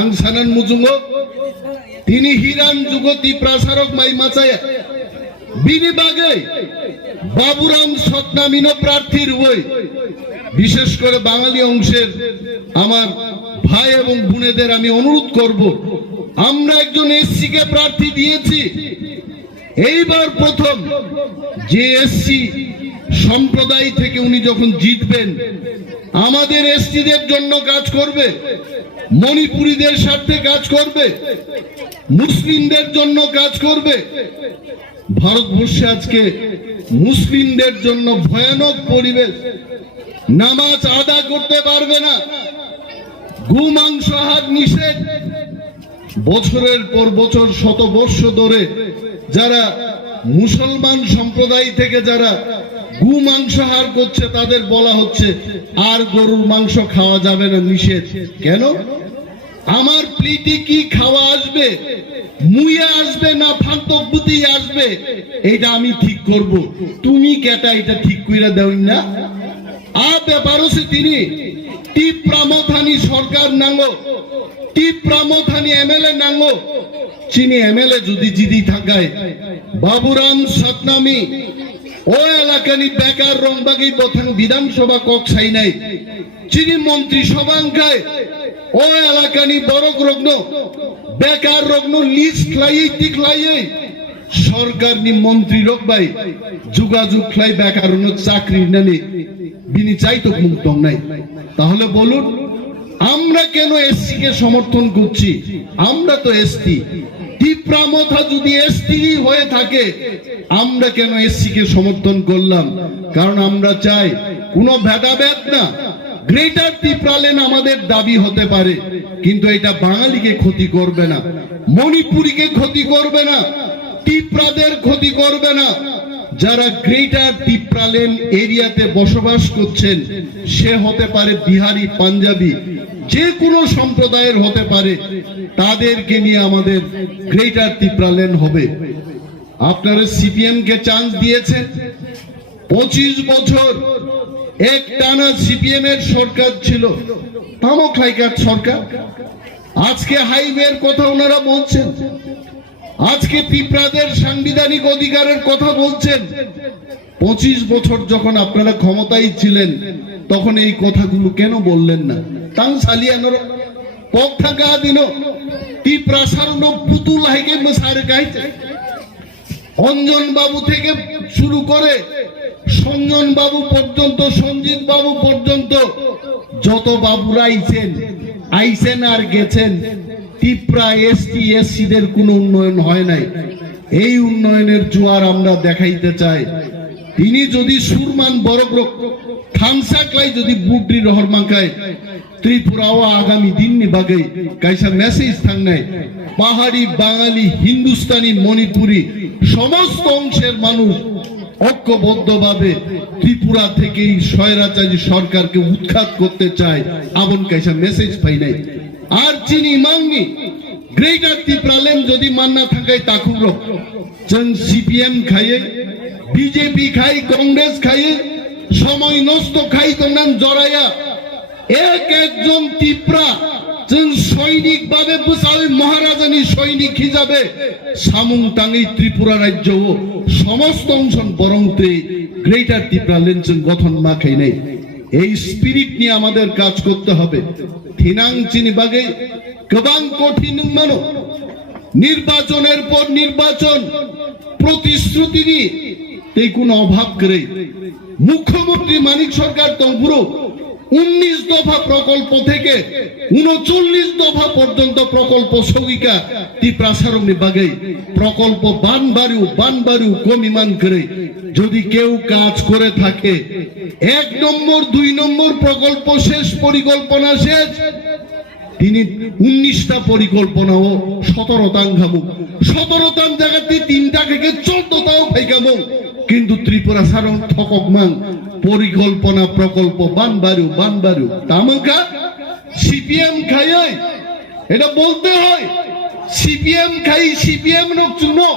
আংসানান মুজুঙ্গ তিনি হিরান যুগতি প্রসারক মাই মাচায় বিনিবাগে বাবুরাম সতনামিনো প্রার্থীর হই বিশেষ করে বাঙালি অংশের আমার ভাই এবং বোনেদের আমি অনুরোধ করব, আমরা একজন এসসি কে প্রার্থী দিয়েছি। এইবার প্রথম যে এসসি সম্প্রদায় থেকে উনি যখন জিতবেন আমাদের এসটিদের জন্য কাজ করবে, মণিপুরীদের স্বার্থে কাজ করবে, মুসলিমদের জন্য কাজ করবে। ভারতবর্ষে আজকে মুসলিমদের জন্য ভয়ানক পরিবেশ, নামাজ আদা করতে পারবে না, গোমাংস আহার নিষেধ। বছরের পর বছর শত বর্ষ ধরে যারা মুসলমান সম্প্রদায় থেকে যারা গোমাংস আহার করছে তাদের বলা হচ্ছে আর গরুর মাংস খাওয়া যাবে না, নিষেধ। কেন? আমার প্লেটে কি খাওয়া আসবে, মুইয়া আসবে না ফান্তবুতি আসবে, এটা আমি ঠিক করব। তুমি কেটা এটা ঠিক কইরা দেওই না। আ ব্যাপার হচ্ছে তিনি টিপ্রামথানি সরকার নাঙ্গো, টিপ্রামথানি এমএলএ নাঙ্গো, চিনি এমএলএ যদি জিদি থাকায় বাবুরাম সতনামি ও এলাকানি বেকার রংবাগি বথাং বিধানসভা কক্সাই নাই চিনি মন্ত্রী সভাঙ্কায় ও এলাকানি বড় রগ্ন বেকার রগ্ন লিস্ট লাই টিকলাই সরকার নি মন্ত্রী রকবাই যোগাযোগ লাই বেকার চাকরি নেনে বিনি চাইতো মুক্ত নাই। তাহলে বলুন আমরা কেন এসসি কে সমর্থন করছি? আমরা তো এসটি। টিপ্রামথা যদি এসটি হয়ে থাকে আমরা কেন এসসি কে সমর্থন করলাম? কারণ আমরা চাই কোনো ভেদাভেদ না, গ্রেটার ত্রিপুরাল্যান্ড আমাদের দাবি হতে পারে, কিন্তু এটা বাঙালিকে ক্ষতি করবে না, মণিপুরীকে ক্ষতি করবে না, ত্রিপুরাদের ক্ষতি করবে না। যারা গ্রেটার ত্রিপুরাল্যান্ড এরিয়াতে বসবাস করছেন সে হতে পারে বিহারি, পাঞ্জাবি, যে কোনো সম্প্রদায়ের হতে পারে, তাদেরকে নিয়ে আমাদের গ্রেটার ত্রিপুরাল্যান্ড হবে। আপনারা সিপিএম কে চান্স দিয়েছেন, 25 বছর এক টানা সিপিএম এর সরকার ছিল, তামখাইকার সরকার। আজকে হাইওয়ের কথা ওনারা বলছেন, আজকে ত্রিপুরাদের সাংবিধানিক অধিকারের কথা বলছেন। 25 বছর যখন আপনারা ক্ষমতায় ছিলেন তখন এই কথাগুলো কেন বললেন না? তাং সালিয়ানোর পক থাকা দিন ত্রিপুরা সারণ পুতুল হাইকে মশারে গাইতে অঞ্জন বাবু থেকে শুরু করে সঞ্জন বাবু পর্যন্ত, সঞ্জিত বাবু পর্যন্ত যত বাবুরা আইছেন আর গেছেন, ত্রিপুরা এসটি এসসিদের কোনো উন্নয়ন হয় নাই। এই উন্নয়নের জোয়ার আমরা দেখাইতে চাই। তিনি যদি সুরমান বড় থামসাকলাই যদি বুড্রি রহর মাখায় ত্রিপুরাও আগামী দিন বাগে কাইসা মেসেজ থাক নাই, পাহাড়ি, বাঙালি, হিন্দুস্তানি, মণিপুরি সমস্ত অংশের মানুষ ঐক্যবদ্ধভাবে ত্রিপুরা থেকে এই স্বৈরাচারী সরকারকে উৎখাত করতে চায়। আবন কাইসা মেসেজ পাই নাই। আর চিনি মাংনি গ্রেটার ত্রিপুরাল্যান্ড যদি মান্না থাকায় তাকুর जों সিপিএম খাইয়ে, বিজেপি খাই, কংগ্রেস খাইয়ে, সময় নষ্ট খাই তোমরা জড়াইয়া এক একজন ত্রিপুরা जों সৈনিক ভাবে বুঝাই মহারাজানি সৈনিক হিসাবে সামুং টাঙ্গি ত্রিপুরা রাজ্য সমস্ত অংশ বরং গ্রেটার ত্রিপুরাল্যান্ড जों গঠন মাখাই নাই। এই স্পিরিট নিয়ে আমাদের কাজ করতে হবে। থিনাং চিনি বাগে গোবাং কঠিন মানো নির্বাচনের পর নির্বাচন প্রতিশ্রুতি নিয়ে এই কোন অভাব করে মুখ্যমন্ত্রী মানিক সরকার তংপুরো 19 দফা প্রকল্প থেকে 39 দফা পর্যন্ত প্রকল্প সগিকা ত্রিপুরা সারংনি বাগে প্রকল্প বানবারু কমিমান করে যদি কেউ কাজ করে থাকে 1 নম্বর 2 নম্বর প্রকল্প শেষ, পরিকল্পনা শেষ, তিনি 19টা পরিকল্পনা ও 17টাং খামু, 17টাং জায়গাতে 3টা থেকে 14টাও খাইকামু, কিন্তু ত্রিপুরা সারং ঠকক মান পরিকল্পনা প্রকল্প বানবারু তামকা সিপিএম খাই। এটা বলতে হয় সিপিএম খাই, সিপিএম নক চুনো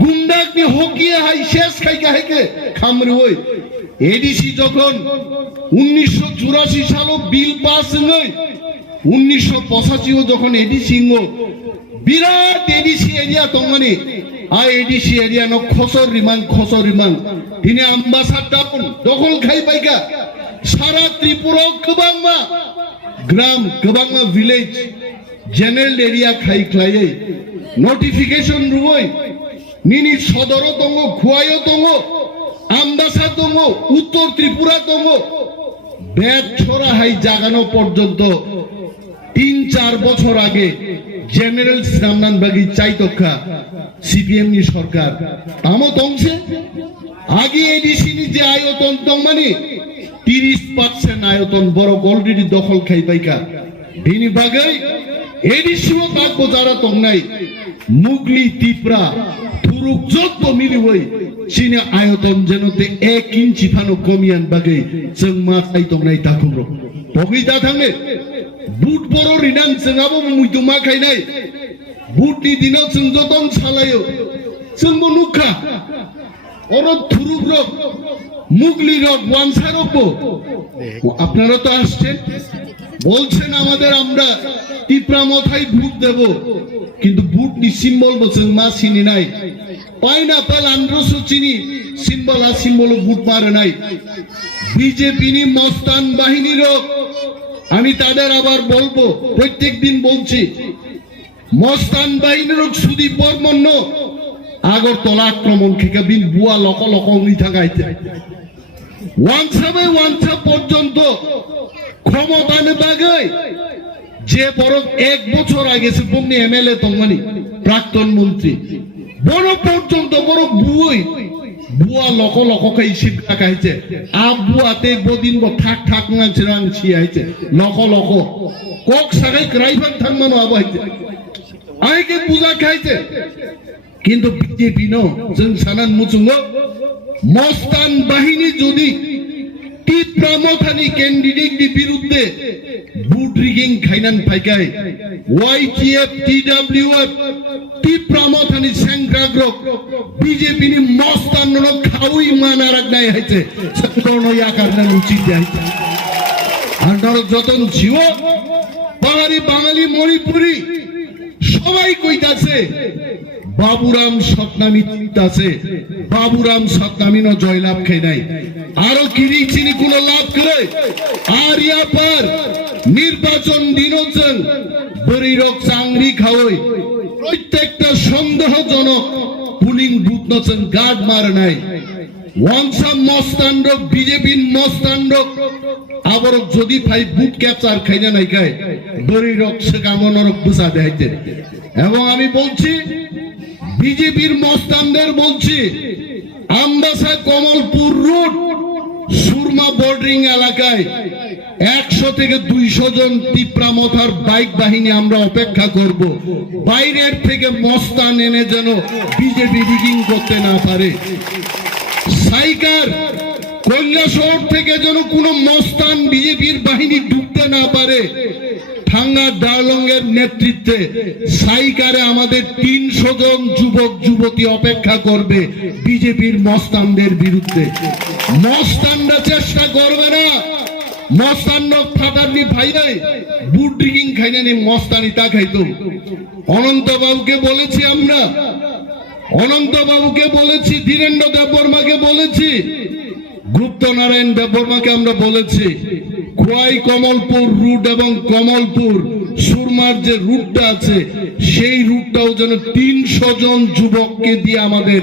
গুন্ডা কি হকিয়ে হাই শেষ খাইকা হাইকে খামরে হই। এডিসি যখন 1984 সালে বিল পাস নয় 1985 যখন এডি সিংহ বিরাট এডিসি এরিয়া তমানি আ এডিসি এরিয়া ন খসর রিমাং তিনি আম্বাসার টাউন দখল খাই পাইকা সারা ত্রিপুরা গোबांमा গ্রাম গোबांमा ভিলেজ জেনারেল এরিয়া খাই খ্লাই নোটিফিকেশন রুই নিনি সদর দङ খুয়ায়ো দङ আম্বাসা দङ উত্তর ত্রিপুরা দङ ব্যাট ছড়া হাই জাগানো পর্যন্ত 3-4 বছর আগে জেনারেল শ্রীরামনাথ বাগি চাইতক্ষা সিপিএম নি সরকার তামো দংছে আগে এডিসি নি যে আয়তন দংমানি 30% আয়তন বড় অলরেডি দখল খাই পাইকা বিনি বাগাই এডিসিও তাকবো যারা তং নাই মুগলি তিপ্রা থুরুক যত মিলি হই সিনে আয়তন যেনতে 1 ইঞ্চি ফানো কমিয়ান বাগাই जों मा চাই তং নাই তাকুমরো বগি দা থাঙ্গে বুট বড় রিনান जोंआबो मुइदु मा खायनाय বুটনি দিনাव जों যতন সালাयो जोंबो नुखा ওর থুরুক রক মুগলি রক ওয়ানসা রকবো আপনারা তো আসছেন বলছেন আমাদের আমরা টিপরা মাথায় ভোট দেব কিন্তু ভোট নি সিম্বল বলছেন মা চিনি নাই পাইনাপল আন্দ্রসু চিনি সিম্বল ভোট মারে নাই বিজেপি নি মস্তান বাহিনীর আমি তাদের আবার বলবো প্রত্যেকদিন বলছি মস্তান বাহিনীর সুদীপ বর্মন আগরতলা আক্রমণ থেকে বিন বুয়া লক লক উনি থাকাইতে ওয়ানসা পর্যন্ত ক্ষমতানে বাগাই যে বড় 1 বছর আগে সুপমনি এমএলএ তংমানি প্রাক্তন মন্ত্রী বড় পর্যন্ত বড় বুয়া লক লক খাই সিট কাকাইছে আ বুয়াতে বদিন ব ঠাক না চিরাং ছিয়াইছে লক কক সাগাই ক্রাইভার থাকমানো আবাইছে আইকে পূজা খাইছে কিন্তু বিজেপি ন जों সানান মুচুঙ্গ মস্তান বাহিনী যদি টিপ্রামথানি ক্যান্ডিডেট বিরুদ্ধে বুট রিগিং খাইনান ফাইকাই ওয়াইটিএফ টিডব্লিউএফ টিপ্রামথানি সেংগ্রাগ্রক বিজেপি নি মস্তান ন খাউই মানারাক নাই হইছে সকর্ণ ইয়াকারনা উচিত যাইছে আর যতন জিও পাহাড়ি বাঙালি মণিপুরি সবাই কইতাছে বাবুরাম সতনামী আছে বাবুরাম সতনামী ন জয়লাভ খাই নাই আরো কিরি চিনি কোন লাভ করে আর ইয়া পার নির্বাচন দিনচন বরিরক চাংরি খাওই প্রত্যেকটা সন্দেহজনক পুলিং বুথ নচন গার্ড মার নাই ওয়ানসা মস্তানরক বিজেপি মস্তানরক আবার যদি ফাই বুট ক্যাপচার খাইনা নাই খায় বরিরক সেকামনরক বুঝা দেখাইতে এবং আমি বলছি বিজেপির মস্তানদের বলছি আমবাসা কমলপুর রুট সুরমা বর্ডারিং এলাকায় 100 থেকে 200 জন টিপ্রামথার বাইক বাহিনী আমরা অপেক্ষা করব বাইরের থেকে মস্তান এনে যেন বিজেপি রিগিং করতে না পারে সাইকার কৈলাসহর থেকে যেন কোনো মস্তান বিজেপির বাহিনী ঢুকতে না পারে ঠাঙ্গা ডালঙ্গের নেতৃত্বে সাইকারে আমাদের 300 জন যুবক যুবতী অপেক্ষা করবে বিজেপির মস্তানদের বিরুদ্ধে মস্তানরা চেষ্টা করবে না মস্তান ফাটারনি ভাইরাই বুট ড্রিঙ্কিং খাইনা নি মস্তানি তা খাইতো অনন্ত বাবুকে বলেছি আমরা অনন্ত বাবুকে বলেছি ধীরেন্দ্র দেববর্মাকে বলেছি গুপ্ত নারায়ণ দেববর্মাকে আমরা বলেছি খোয়াই কমলপুর রুট এবং কমলপুর সুরমার যে রুটটা আছে সেই রুটটাও যেন 300 জন যুবককে দিয়ে আমাদের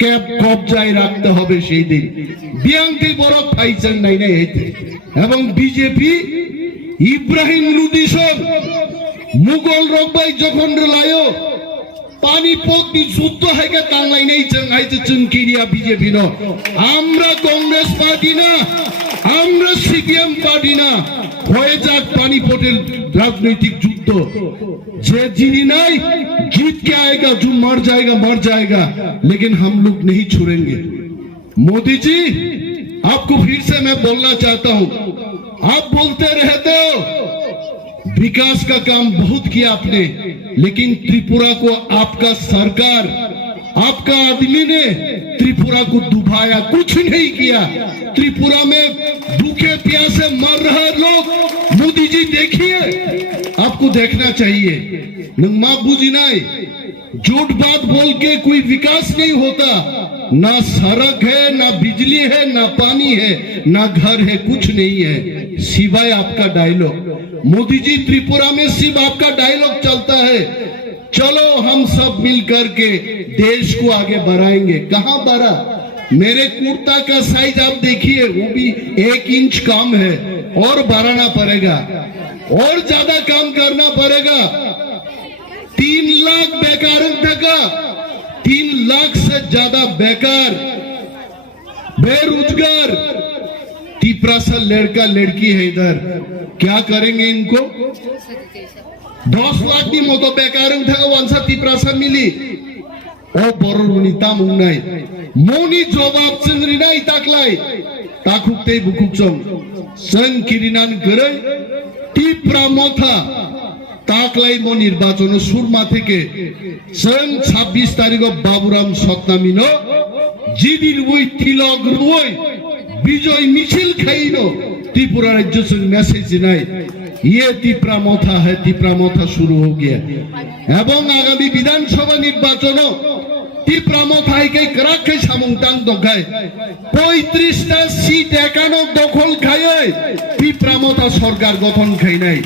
ক্যাব কবজায় রাখতে হবে সেই দিন বিয়াঙ্কি বড় পাইছেন নাই না এইতে এবং বিজেপি ইব্রাহিম লুদিসর মুঘল রকবাই যখন রেলায়ও পানিপত নি যুদ্ধ হাইকা টাংলাই নাই চাইতে চুনকিরিয়া বিজেপি ন আমরা কংগ্রেস পার্টি না আমরা সিপিএম পার্টি না হয়ে যাক পানিপতের রাজনৈতিক যুদ্ধ যে जिनी नहीं जीत के आएगा जो मर जाएगा लेकिन हम लोग नहीं छोड़ेंगे मोदी जी आपको फिर से मैं बोलना चाहता हूं आप बोलते रहते हो विकास का काम बहुत किया आपने लेकिन त्रिपुरा को आपका सरकार आपका आदमी ने त्रिपुरा को डुबाया कुछ नहीं किया त्रिपुरा में भूखे प्यासे मर रहे लोग मोदी जी देखिए, आपको देखना चाहिए। नंगमा बुझिनाई, झूठ बात बोल के कोई विकास नहीं होता। ना सड़क है, ना बिजली है, ना पानी है, ना घर है, कुछ नहीं है सिवाय आपका डायलॉग। मोदी जी त्रिपुरा में सिर्फ आपका डायलॉग चलता है, चलो हम सब मिलकर के देश को आगे बढ़ाएंगे। कहां बढ़ा? मेरे कुर्ता का साइज आप देखिए, वो भी 1 इंच कम है, और बढ़ाना पड़ेगा, और ज्यादा काम करना पड़ेगा। 3 लाख बेकार था, 3 लाख से ज्यादा बेकार बेरोजगार तिपरासा लड़का लड़की है इधर। क्या करेंगे इनको? 10 लाख की मोतो बेकार था, वंशा तिपरासा मिली ओ बररुनिता मुंगनाय मोनी जवाब चंद्रिनाय ताकलाय ताकुकते बुकुकसं सं किरिनान गरै तिप्रा मथा ताकलाय मो निर्वाचन सुरमा থেকে सं 26 तारिख बाबुराम सतनामिनो जिदिर ওই তিলক রুই বিজয় মিছিল খাইনো त्रिपुरा राज्य से मैसेज নাই। ये तिप्रा मथा है, तिप्रा मथा शुरू हो गया। एवं आगामी विधानसभा निर्वाचन तिप्रा मथाय के कराखे सामुंतान दगाय 35টা सीट एकानो दखल खाय तिप्रा मथा सरकार गठन खाई নাই।